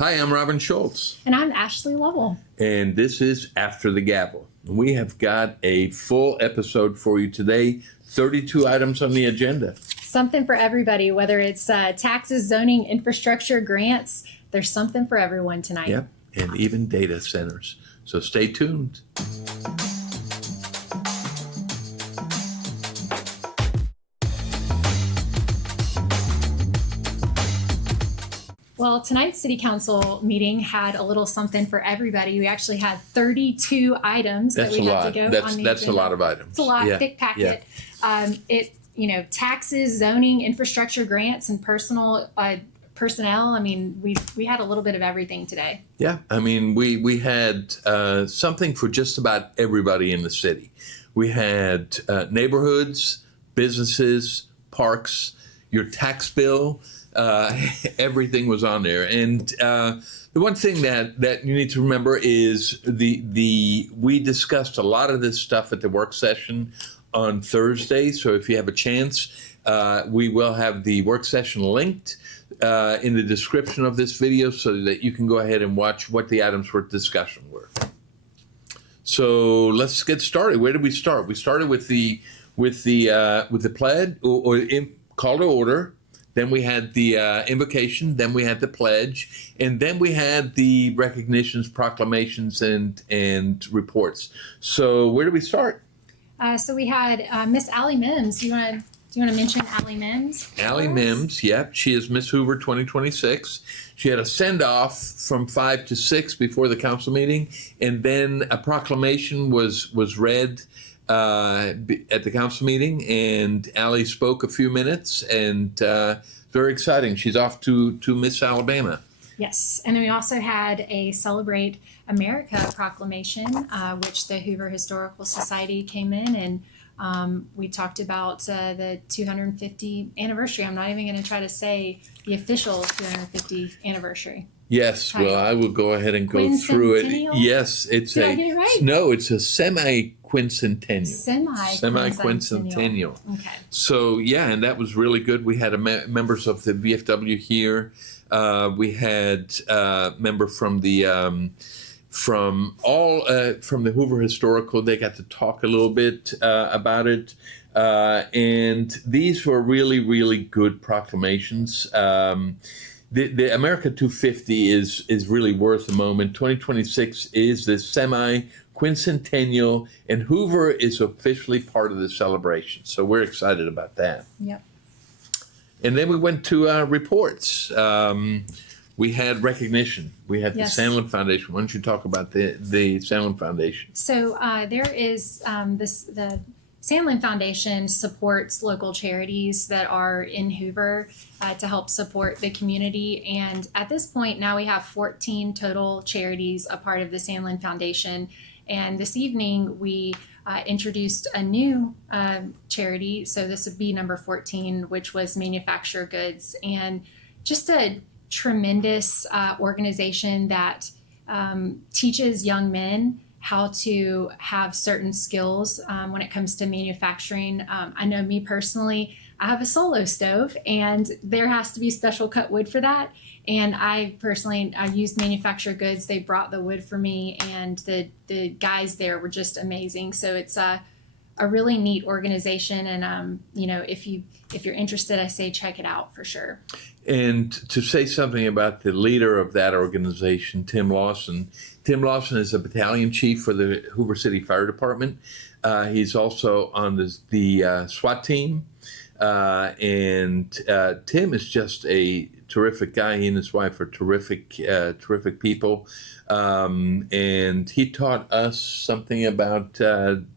Hi, I'm Robin Schultz. And I'm Ashley Lovell. And this is After the Gavel. We have got a full episode for you today, 32 items on the agenda. Something for everybody, whether it's taxes, zoning, infrastructure, grants. There's something for everyone tonight. Yep, and even data centers. So stay tuned. Well, tonight's City Council meeting had a little something for everybody. We actually had 32 items that we had to go on the agenda. That's a lot of items. It's a lot, thick packet. Yeah. Taxes, zoning, infrastructure, grants, and personnel. I mean, we had a little bit of everything today. Yeah, I mean, we had something for just about everybody in the city. We had neighborhoods, businesses, parks, your tax bill. Everything was on there. And the one thing that you need to remember is we discussed a lot of this stuff at the work session on Thursday. So if you have a chance, we will have the work session linked in the description of this video so that you can go ahead and watch what the items for discussion were. So let's get started. Where did we start? We started with the pledge or call to order. Then we had the invocation, then we had the pledge, and then we had the recognitions, proclamations, and reports. So where do we start? So we had Miss Allie Mims. Do you want to mention Allie Mims? Allie Mims, yep. She is Miss Hoover 2026. She had a send-off from 5 to 6 before the council meeting, and then a proclamation was read at the council meeting, and Allie spoke a few minutes, and very exciting. She's off to Miss Alabama. Yes, and then we also had a Celebrate America proclamation, which the Hoover Historical Society came in, and we talked about the 250 anniversary. I'm not even going to try to say the official 250 anniversary. Yes, well, I will go ahead and go through it. Yes, it's Did I get it right? No, it's a semi-quincentennial. Semi-quincentennial. Okay. So, yeah, and that was really good. We had members of the VFW here. We had a member from the from the Hoover Historical. They got to talk a little bit about it. And these were really, really good proclamations. The America 250 is really worth a moment. 2026 is the semi-quincentennial, and Hoover is officially part of the celebration. So we're excited about that. Yep. And then we went to reports. We had recognition. We had the Sandlin Foundation. Why don't you talk about the Sandlin Foundation? So there is the Sandlin Foundation supports local charities that are in Hoover to help support the community. And at this point, now we have 14 total charities a part of the Sandlin Foundation. And this evening, we introduced a new charity. So this would be number 14, which was Manufacture Goods. And just a tremendous organization that teaches young men how to have certain skills when it comes to manufacturing. I know me personally, I have a solo stove, and there has to be special cut wood for that. And I used Manufacture Goods. They brought the wood for me, and the guys there were just amazing. So it's a really neat organization, and if you're interested, I say check it out for sure. And to say something about the leader of that organization, Tim Lawson. Tim Lawson is a battalion chief for the Hoover City Fire Department. He's also on the SWAT team. And Tim is just a terrific guy. He and his wife are terrific people. And he taught us something about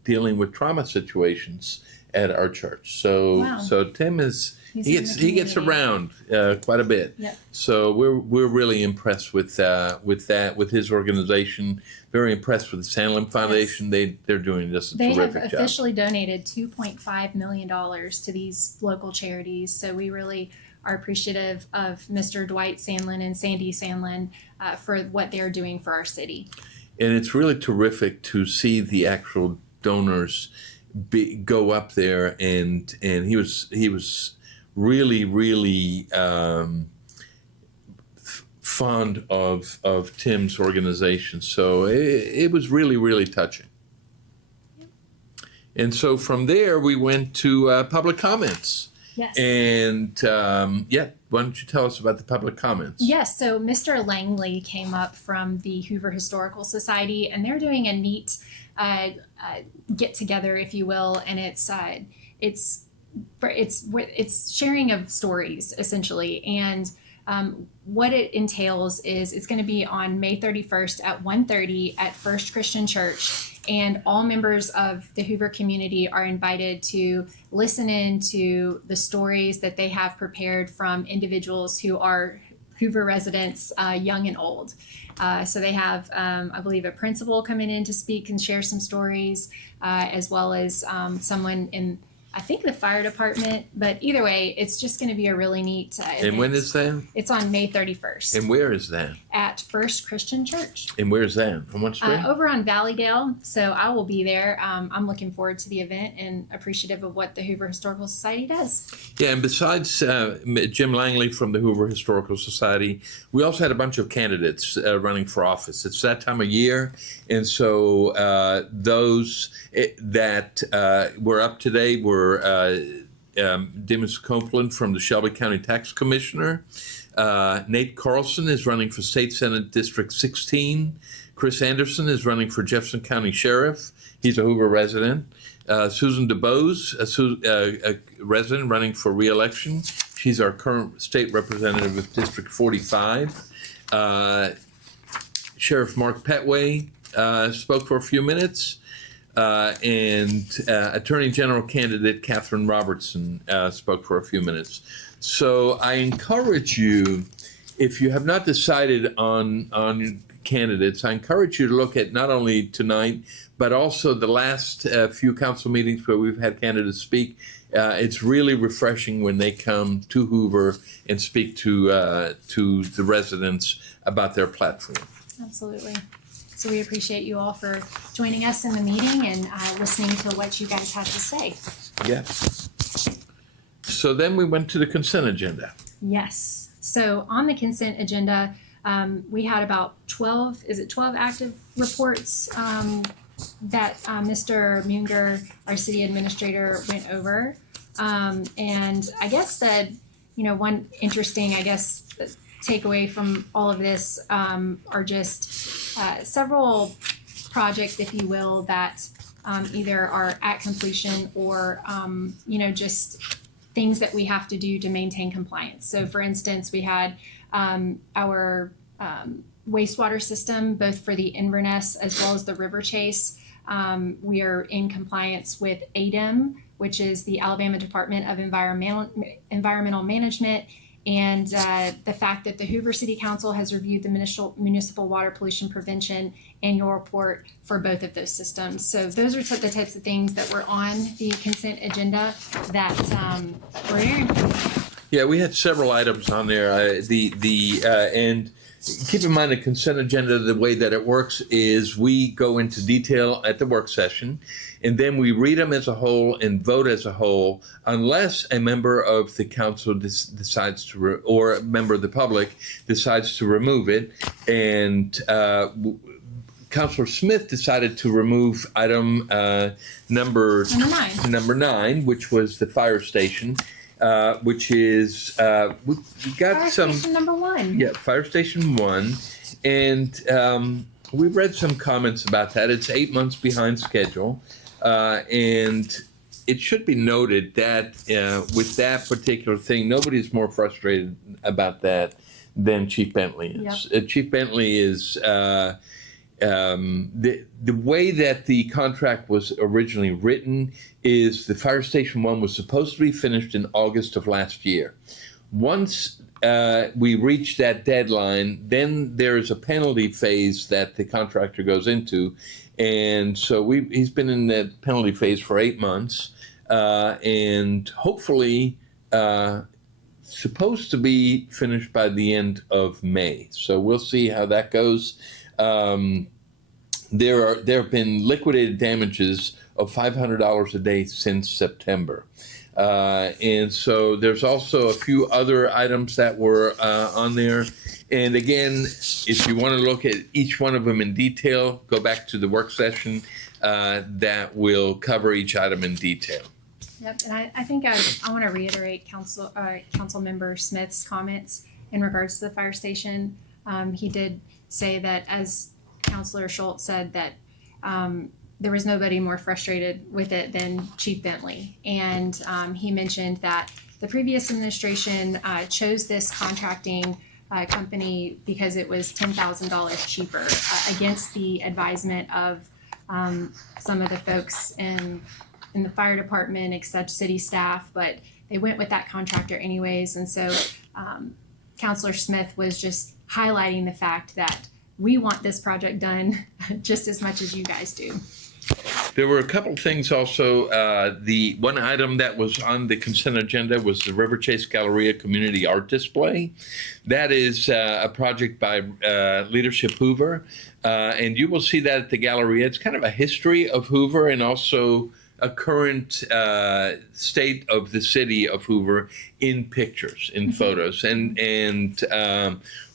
dealing with trauma situations at our church. So, wow. So Tim he gets around quite a bit. Yep. So we're really impressed with his organization. Very impressed with the Sandlin Foundation. Yes. They're doing just a terrific job. They have officially donated $2.5 million to these local charities. So we really are appreciative of Mr. Dwight Sandlin and Sandy Sandlin for what they're doing for our city. And it's really terrific to see the actual donors go up there, and he was really fond of Tim's organization. So it was really, really touching. And so from there, we went to public comments. Yes. And why don't you tell us about the public comments? Yes, so Mr. Langley came up from the Hoover Historical Society, and they're doing a neat get together, if you will, and it's sharing of stories essentially, and what it entails is it's going to be on May 31st at 1:30 at First Christian Church. And all members of the Hoover community are invited to listen in to the stories that they have prepared from individuals who are Hoover residents, young and old. So they have, I believe, a principal coming in to speak and share some stories, as well as someone in, I think, the fire department. But either way, it's just going to be a really neat event. And when is that? It's on May 31st. And where is that? At First Christian Church. And where's that? On what street? Over on Valleydale. So I will be there. I'm looking forward to the event and appreciative of what the Hoover Historical Society does. Yeah, and besides Jim Langley from the Hoover Historical Society, we also had a bunch of candidates running for office. It's that time of year, and so those that were up today were Dimas Copeland from the Shelby County Tax Commissioner. Nate Carlson is running for State Senate District 16. Chris Anderson is running for Jefferson County Sheriff. He's a Hoover resident. Susan DeBose, a resident running for re-election. She's our current state representative with District 45. Sheriff Mark Petway spoke for a few minutes. And Attorney General candidate Catherine Robertson spoke for a few minutes. So I encourage you, if you have not decided on candidates, I encourage you to look at not only tonight, but also the last few council meetings where we've had candidates speak. It's really refreshing when they come to Hoover and speak to the residents about their platform. Absolutely. So we appreciate you all for joining us in the meeting and listening to what you guys have to say. Yes. So then we went to the consent agenda. Yes. So on the consent agenda, we had about 12 active reports that Mr. Munger, our city administrator, went over. And I guess that, one interesting, takeaway from all of this are just several projects, if you will, that either are at completion or, just things that we have to do to maintain compliance. So for instance, we had our wastewater system, both for the Inverness as well as the River Chase. We are in compliance with ADEM, which is the Alabama Department of Environmental Management, and the fact that the Hoover City Council has reviewed the municipal water pollution prevention annual report for both of those systems. So those are the types of things that were on the consent agenda that were airing. Yeah, we had several items on there. And keep in mind the consent agenda, the way that it works is we go into detail at the work session, and then we read them as a whole and vote as a whole, unless a member of the council decides to, or a member of the public decides to remove it. And Councilor Smith decided to remove item number 9, which was the fire station. Which is we got Fire some Station number 1. Yeah, Fire Station 1, and we read some comments about that. It's 8 months behind schedule, and it should be noted that with that particular thing, nobody's more frustrated about that than Chief Bentley is. Yep. Chief Bentley is. The way that the contract was originally written is the Fire Station 1 was supposed to be finished in August of last year. Once we reach that deadline, then there is a penalty phase that the contractor goes into. And so he's been in that penalty phase for 8 months, and hopefully supposed to be finished by the end of May. So we'll see how that goes. There have been liquidated damages of $500 a day since September. And so there's also a few other items that were on there. And again, if you want to look at each one of them in detail, go back to the work session that will cover each item in detail. Yep, and I think I want to reiterate Council Member Smith's comments in regards to the fire station. He did say that, as Councilor Schultz said, that there was nobody more frustrated with it than Chief Bentley. And he mentioned that the previous administration chose this contracting company because it was $10,000 cheaper against the advisement of some of the folks in the fire department, except city staff, but they went with that contractor anyways. And so Councilor Smith was just highlighting the fact that we want this project done just as much as you guys do. There were a couple things also. The one item that was on the consent agenda was the River Chase Galleria Community Art Display. That is a project by Leadership Hoover, and you will see that at the Galleria. It's kind of a history of Hoover and also a current state of the city of Hoover in pictures, in photos, and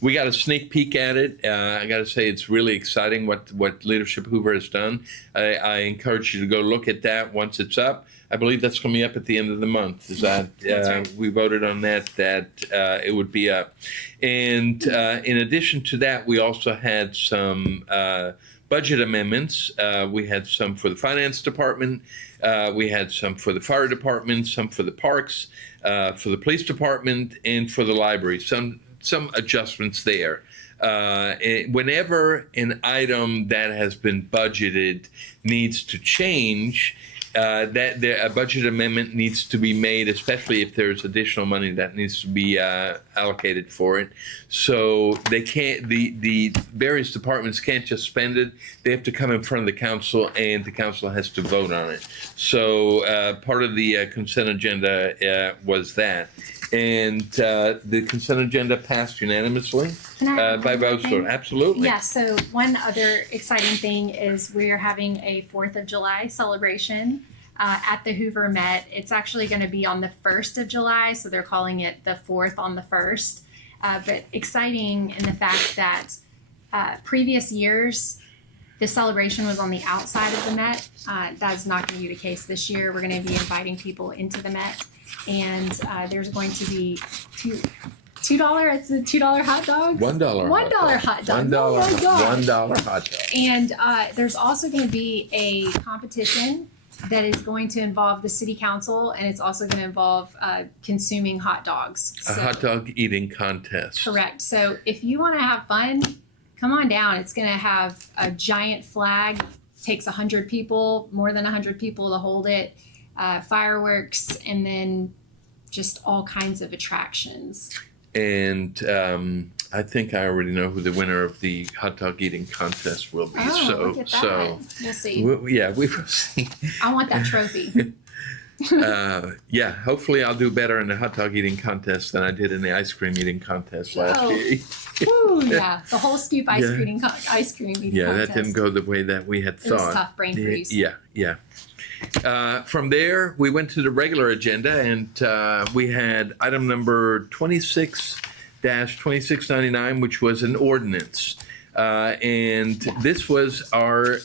we got a sneak peek at it. I got to say, it's really exciting what Leadership Hoover has done. I encourage you to go look at that once it's up. I believe that's going to be up at the end of the month. Is that right. We voted on that it would be up, and in addition to that, we also had some budget amendments. We had some for the finance department. We had some for the fire department, some for the parks, for the police department, and for the library. Some adjustments there. Whenever an item that has been budgeted needs to change, a budget amendment needs to be made, especially if there's additional money that needs to be allocated for it. So they can't. The various departments can't just spend it. They have to come in front of the council, and the council has to vote on it. So part of the consent agenda was that, and the consent agenda passed unanimously by votes. Absolutely. Yeah. So one other exciting thing is we're having a 4th of July celebration at the Hoover Met. It's actually going to be on the 1st of July, so they're calling it the 4th on the 1st. But exciting in the fact that previous years, the celebration was on the outside of the Met. That's not going to be the case this year. We're going to be inviting people into the Met, and there's going to be $2. It's a $2 hot dog. $1 hot dog. $1 Oh my gosh. $1 hot dog. And there's also going to be a competition that is going to involve the city council, and it's also going to involve consuming hot dogs. A hot dog eating contest. Correct. So if you want to have fun, come on down. It's going to have a giant flag. Takes 100 people, more than 100 people to hold it. Fireworks, and then just all kinds of attractions. And I think I already know who the winner of the hot dog eating contest will be. Look at that. We'll see. We will see. I want that trophy. Hopefully I'll do better in the hot dog eating contest than I did in the ice cream eating contest last year. Woo, yeah, the whole scoop ice cream eating contest. That didn't go the way that we had thought. It was tough, brain freeze. Yeah. From there, we went to the regular agenda, and we had item number 26-2699, which was an ordinance. And this was our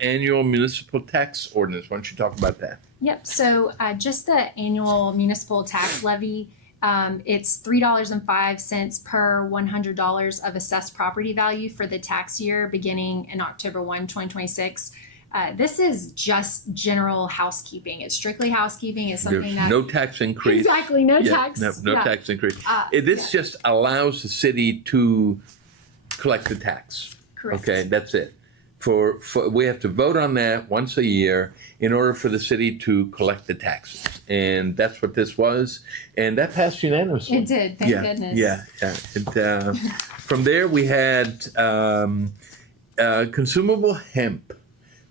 annual municipal tax ordinance. Why don't you talk about that? Yep. So just the annual municipal tax levy, it's $3.05 per $100 of assessed property value for the tax year beginning in October 1, 2026. This is just general housekeeping. It's strictly housekeeping. It's something There's that no tax increase. Exactly, no tax. No tax increase. This just allows the city to collect the tax. Correct. Okay, that's it. For we have to vote on that once a year in order for the city to collect the taxes, and that's what this was, and that passed unanimously. It did. Thank goodness. Yeah. And from there we had consumable hemp.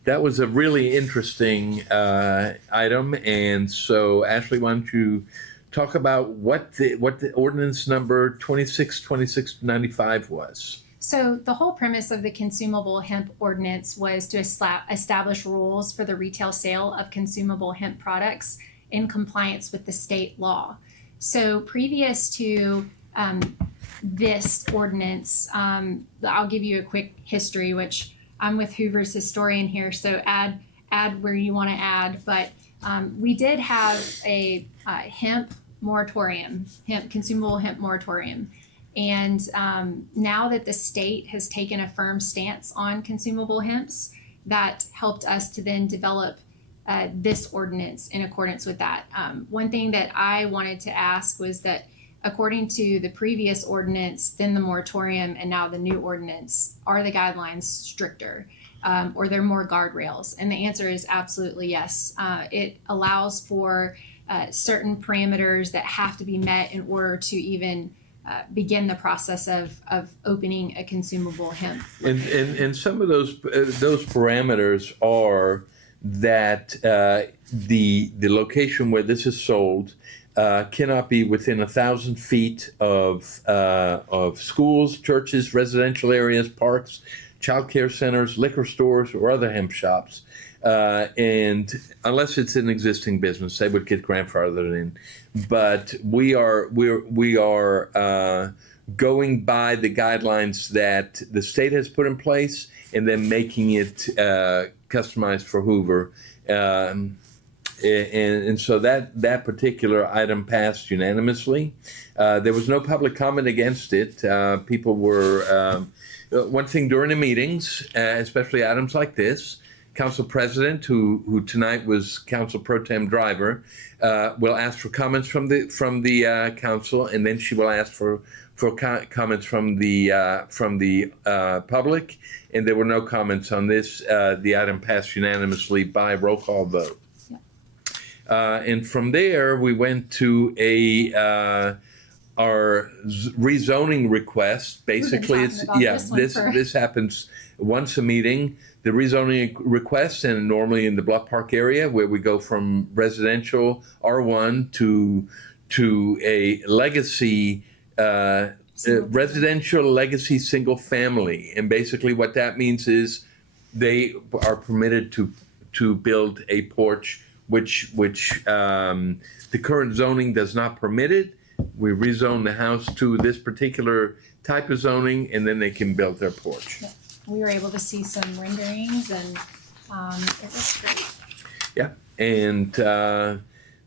That was a really interesting item, and so Ashley, why don't you talk about what the ordinance number 2695 was? So the whole premise of the consumable hemp ordinance was to establish rules for the retail sale of consumable hemp products in compliance with the state law. So previous to this ordinance, I'll give you a quick history, which I'm with Hoover's historian here, so add where you want to add. But we did have a hemp moratorium, consumable hemp moratorium. And now that the state has taken a firm stance on consumable hemps, that helped us to then develop this ordinance in accordance with that. One thing that I wanted to ask was that according to the previous ordinance, then the moratorium, and now the new ordinance, are the guidelines stricter? Or they're more guardrails? And the answer is absolutely yes. It allows for certain parameters that have to be met in order to even begin the process of opening a consumable hemp. And some of those parameters are that the location where this is sold cannot be within 1,000 feet of schools, churches, residential areas, parks, child care centers, liquor stores, or other hemp shops. And unless it's an existing business, they would get grandfathered in. But we are going by the guidelines that the state has put in place, and then making it customized for Hoover. And so that particular item passed unanimously. There was no public comment against it. People were, one thing during the meetings, especially items like this, Council President, who tonight was Council Pro Tem Driver, will ask for comments from the council, and then she will ask for comments from the public. And there were no comments on this. The item passed unanimously by roll call vote. And from there, we went to our rezoning request. Basically, this happens once a meeting. The rezoning request, and normally in the Bluff Park area, where we go from residential R1 to a legacy residential legacy single family. And basically, what that means is they are permitted to build a porch, which the current zoning does not permit it. We rezone the house to this particular type of zoning, and then they can build their porch. Yeah. We were able to see some renderings, and it was great. Yeah, and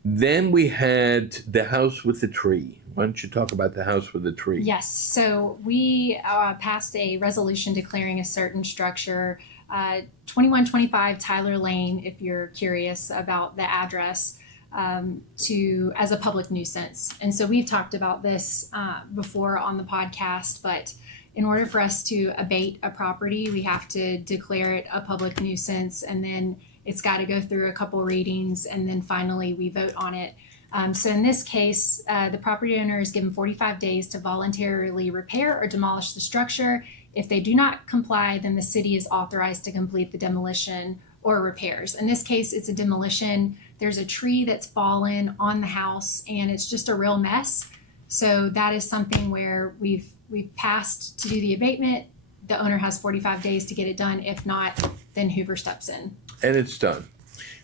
then we had the house with the tree. Why don't you talk about the house with the tree? Yes, so we passed a resolution declaring a certain structure, 2125 Tyler Lane, if you're curious about the address, as a public nuisance. And so we've talked about this before on the podcast, but in order for us to abate a property, we have to declare it a public nuisance, and then it's got to go through a couple readings, and then finally we vote on it. So in this case, the property owner is given 45 days to voluntarily repair or demolish the structure. If they do not comply, then the city is authorized to complete the demolition or repairs. In this case, it's a demolition. There's a tree that's fallen on the house, and it's just a real mess. So that is something where we've passed to do the abatement. The owner has 45 days to get it done. If not, then Hoover steps in. And it's done.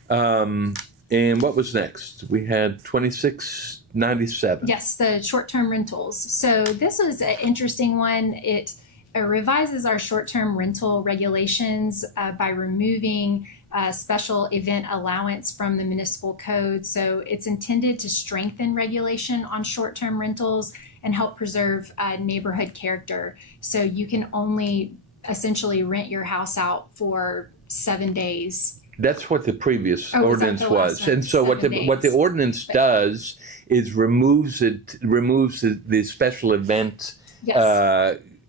And what was next? We had 2697. Yes, the short-term rentals. So this was an interesting one. It revises our short-term rental regulations by removing special event allowance from the municipal code. So it's intended to strengthen regulation on short-term rentals and help preserve neighborhood character. So you can only essentially rent your house out for 7 days. That's what the previous ordinance was. And so what the ordinance does is removes the special event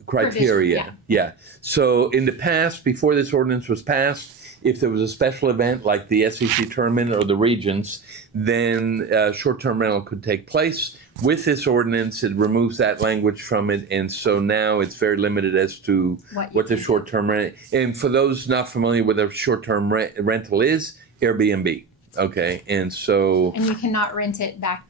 criteria. Provision, yeah. So in the past, before this ordinance was passed, if there was a special event like the SEC tournament or the Regents, then short-term rental could take place. With this ordinance, it removes that language from it, and so now it's very limited as to what the short-term rent. And for those not familiar with what a short-term rental is, Airbnb. Okay, and you cannot rent it back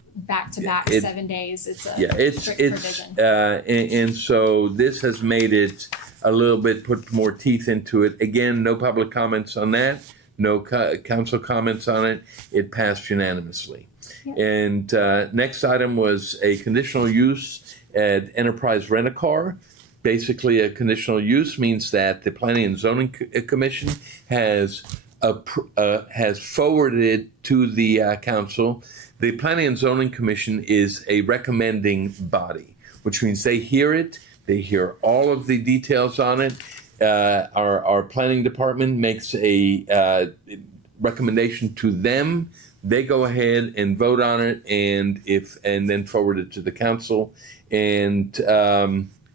to back 7 days. It's a strict provision. And so this has made it a little bit, put more teeth into it. Again, no public comments on that, no council comments on it. It passed unanimously. Yep. And next item was a conditional use at enterprise rent-a-car. Basically, a conditional use means that the Planning and Zoning Commission has forwarded it to the council. The Planning and Zoning Commission is a recommending body, which means they hear it, they hear all of the details on it. Our planning department makes a recommendation to them. They go ahead and vote on it, and then forward it to the council. And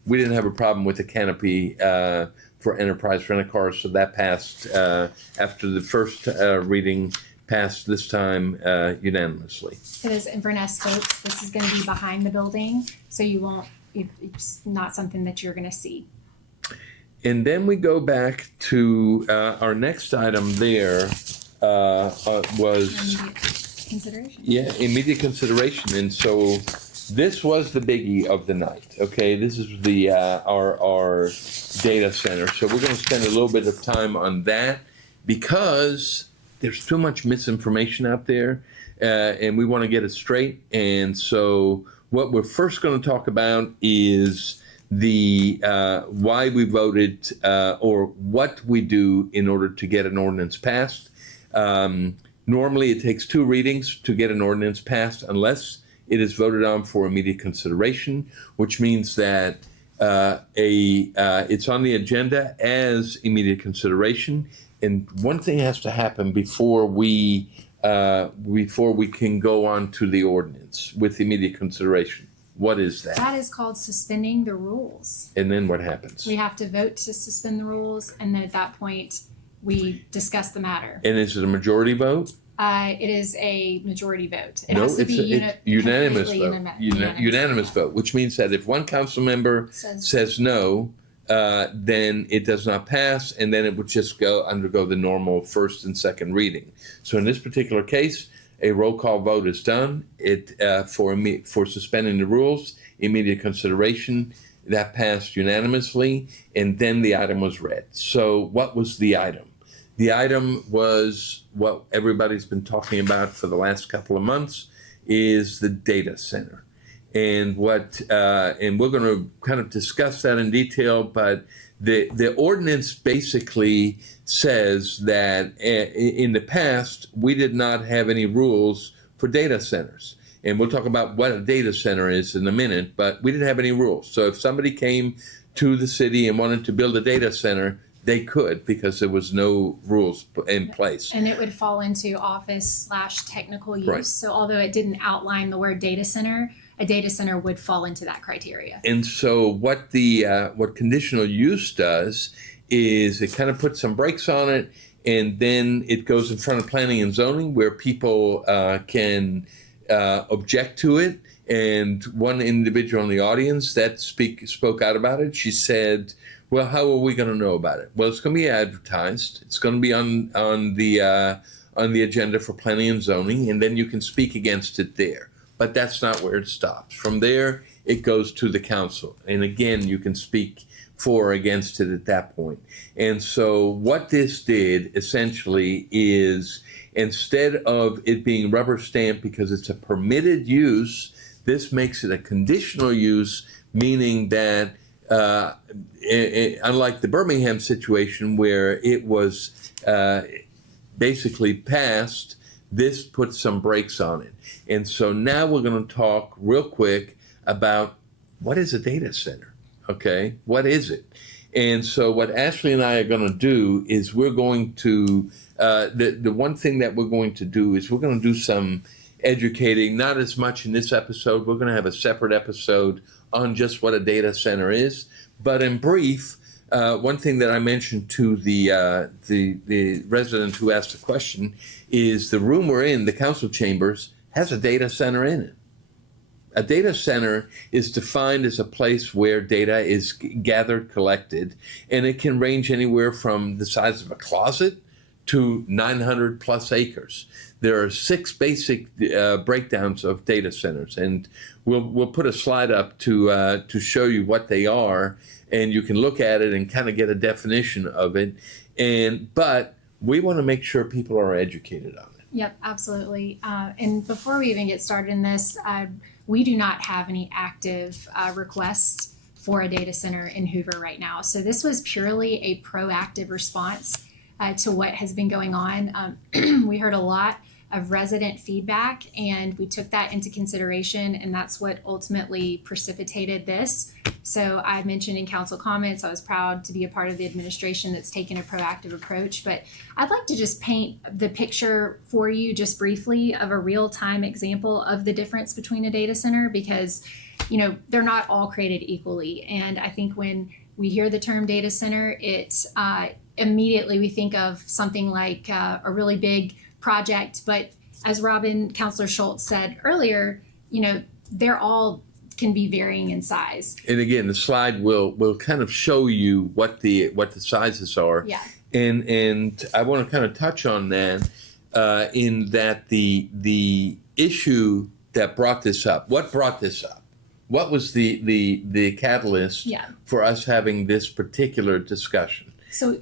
we didn't have a problem with the canopy for enterprise rent-a-cars, so that passed after the first reading. Passed this time unanimously. It is Inverness folks. This is going to be behind the building, so you won't. It's not something that you're going to see. And then we go back to our next item. There was consideration. Yeah, immediate consideration, and so this was the biggie of the night. Okay, this is the our data center. So we're going to spend a little bit of time on that because there's too much misinformation out there, and we want to get it straight. And so what we're first going to talk about is the why we voted or what we do in order to get an ordinance passed. Normally, it takes 2 readings to get an ordinance passed unless it is voted on for immediate consideration, which means that it's on the agenda as immediate consideration. And one thing has to happen before we can go on to the ordinance with immediate consideration. What is that? That is called suspending the rules. And then what happens? We have to vote to suspend the rules, and then at that point, we discuss the matter. And is it a majority vote? It is a majority vote. It No, has to it's be a unanimous vote. Unanimous. Unanimous vote, which means that if one council member says no, then it does not pass, and then it would just undergo the normal first and second reading. So in this particular case, a roll call vote is done. For suspending the rules, immediate consideration, that passed unanimously, and then the item was read. So what was the item? The item was what everybody's been talking about for the last couple of months, is the data center. And and we're going to kind of discuss that in detail, but the ordinance basically says that in the past, we did not have any rules for data centers. And we'll talk about what a data center is in a minute, but we didn't have any rules. So if somebody came to the city and wanted to build a data center, they could, because there was no rules in place. And it would fall into office/technical use. Right. So although it didn't outline the word data center, a data center would fall into that criteria. And so what conditional use does is it kind of puts some brakes on it, and then it goes in front of planning and zoning where people can object to it. And one individual in the audience that spoke out about it, she said, well, how are we going to know about it? Well, it's going to be advertised. It's going to be on the agenda for planning and zoning, and then you can speak against it there. But that's not where it stops. From there, it goes to the council. And again, you can speak for or against it at that point. And so what this did essentially is, instead of it being rubber stamped because it's a permitted use, this makes it a conditional use, meaning that unlike the Birmingham situation where it was basically passed, this puts some brakes on it. And so now we're going to talk real quick about what is a data center, okay? What is it? And so what Ashley and I are going to do is we're going to, the one thing that we're going to do is we're going to do some educating, not as much in this episode. We're going to have a separate episode on just what a data center is. But in brief, one thing that I mentioned to the resident who asked the question is the room we're in, the council chambers, has a data center in it. A data center is defined as a place where data is gathered, collected, and it can range anywhere from the size of a closet to 900 plus acres. There are 6 basic breakdowns of data centers, and we'll put a slide up to show you what they are, and you can look at it and kind of get a definition of it. But we want to make sure people are educated on it. Yep, absolutely. And before we even get started in this, we do not have any active requests for a data center in Hoover right now. So this was purely a proactive response to what has been going on. We heard a lot of resident feedback, and we took that into consideration, and that's what ultimately precipitated this. So I mentioned in council comments, I was proud to be a part of the administration that's taken a proactive approach, but I'd like to just paint the picture for you just briefly of a real-time example of the difference between a data center, because they're not all created equally. And I think when we hear the term data center, it immediately we think of something like a really big project, but as Councilor Schultz said earlier, they're all can be varying in size. And again, the slide will kind of show you what the sizes are. Yeah. And I want to kind of touch on that in that the issue that brought this up. What brought this up? What was the catalyst for us having this particular discussion? So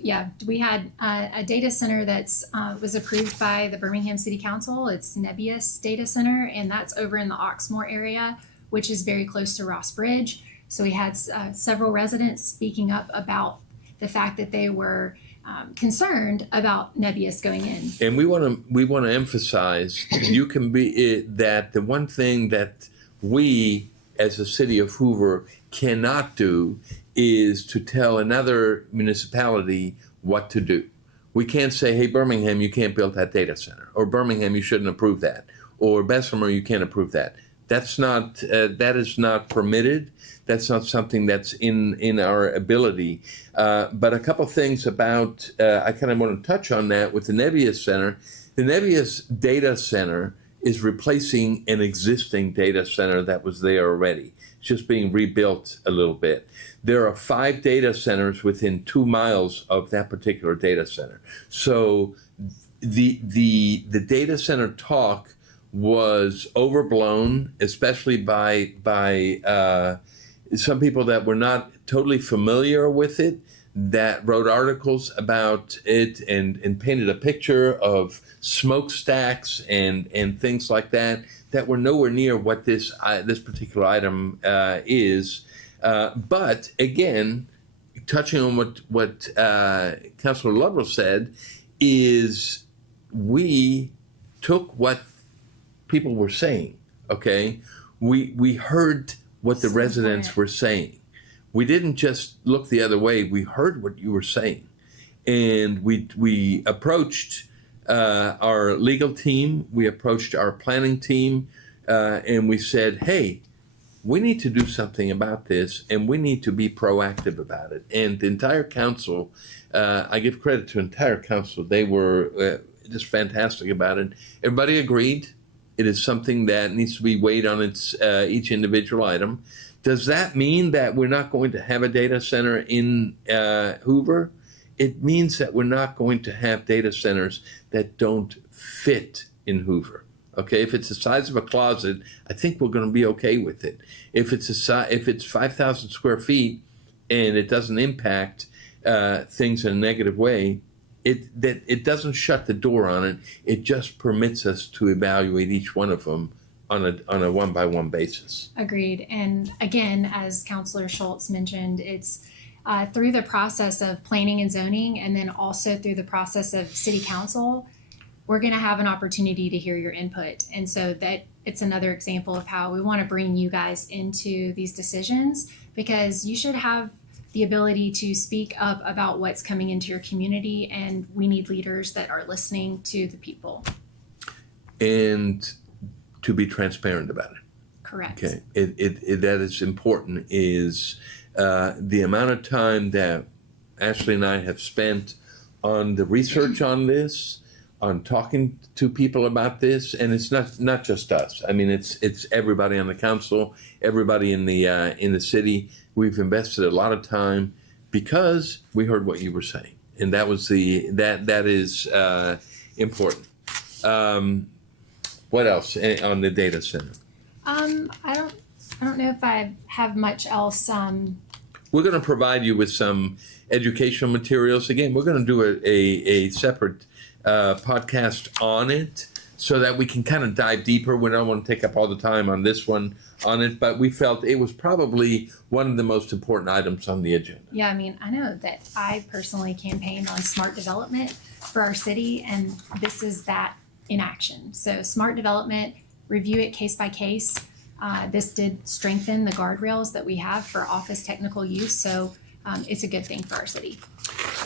we had a data center that's was approved by the Birmingham City Council. It's Nebius Data Center, and that's over in the Oxmoor area, which is very close to Ross Bridge. So we had several residents speaking up about the fact that they were concerned about Nebius going in. And we want to emphasize that the one thing that we as a city of Hoover cannot do is to tell another municipality what to do. We can't say, hey, Birmingham, you can't build that data center, or Birmingham, you shouldn't approve that, or Bessemer, you can't approve that. That is not permitted. That's not something that's in our ability. But a couple things about, I kind of want to touch on that with the Nebius Center. The Nebius Data Center is replacing an existing data center that was there already. It's just being rebuilt a little bit. There are 5 data centers within 2 miles of that particular data center. So the data center talk was overblown, especially by some people that were not totally familiar with it, that wrote articles about it and painted a picture of smokestacks and things like that were nowhere near what this particular item is. But again, touching on what Councilor Lovell said, is we took what people were saying. Okay, we heard what the residents were saying. We didn't just look the other way. We heard what you were saying, and we approached our legal team. We approached our planning team, and we said, "Hey, we need to do something about this, and we need to be proactive about it." And the entire council, I give credit to the entire council. They were just fantastic about it. Everybody agreed. It is something that needs to be weighed on its each individual item. Does that mean that we're not going to have a data center in Hoover? It means that we're not going to have data centers that don't fit in Hoover. Okay, if it's the size of a closet, I think we're going to be okay with it. If it's 5,000 square feet and it doesn't impact things in a negative way, it doesn't shut the door on it. It just permits us to evaluate each one of them on a one-by-one basis. Agreed. And again, as Councilor Schultz mentioned, it's through the process of planning and zoning, and then also through the process of city council, we're going to have an opportunity to hear your input. And so that it's another example of how we want to bring you guys into these decisions, because you should have the ability to speak up about what's coming into your community, and we need leaders that are listening to the people. And to be transparent about it. Correct. Okay, that is important, is the amount of time that Ashley and I have spent on the research on this, on talking to people about this, and it's not just us. I mean, it's everybody on the council, everybody in the city. We've invested a lot of time because we heard what you were saying, and that was that is important. What else on the data center? I don't know if I have much else. We're going to provide you with some educational materials. Again, we're going to do a separate podcast on it. so that we can kind of dive deeper. We don't want to take up all the time on this one on it, but we felt it was probably one of the most important items on the agenda. Yeah, I mean, I know that I personally campaigned on smart development for our city, and this is that in action. So smart development, review it case by case. This did strengthen the guardrails that we have for office technical use, so it's a good thing for our city.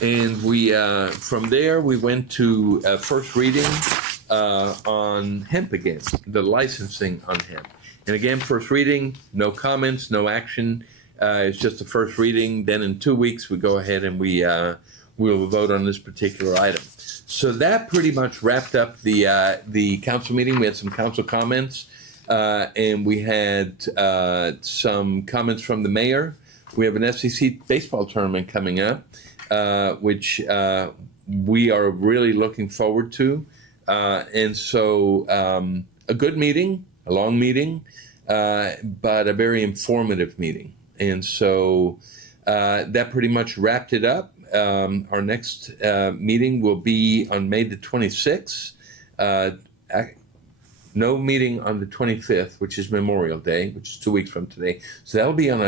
And we, from there, we went to first reading on hemp again, the licensing on hemp. And again, first reading, no comments, no action. It's just a first reading. Then in 2 weeks, we go ahead and we'll vote on this particular item. So that pretty much wrapped up the council meeting. We had some council comments, and we had some comments from the mayor. We have an SEC baseball tournament coming up, which we are really looking forward to. And so a good meeting, a long meeting, but a very informative meeting. And so that pretty much wrapped it up. Our next meeting will be on May the 26th. No meeting on the 25th, which is Memorial Day, which is 2 weeks from today. So that'll be on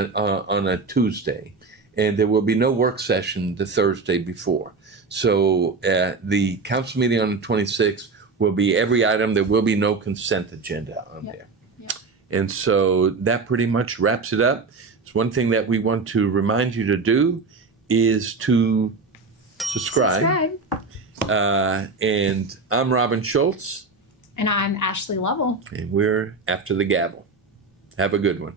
a Tuesday. And there will be no work session the Thursday before. So the council meeting on the 26th will be every item. There will be no consent agenda on there. Yep. And so that pretty much wraps it up. It's one thing that we want to remind you to do is to subscribe. And I'm Robin Schultz. And I'm Ashley Lovell. And we're After the Gavel. Have a good one.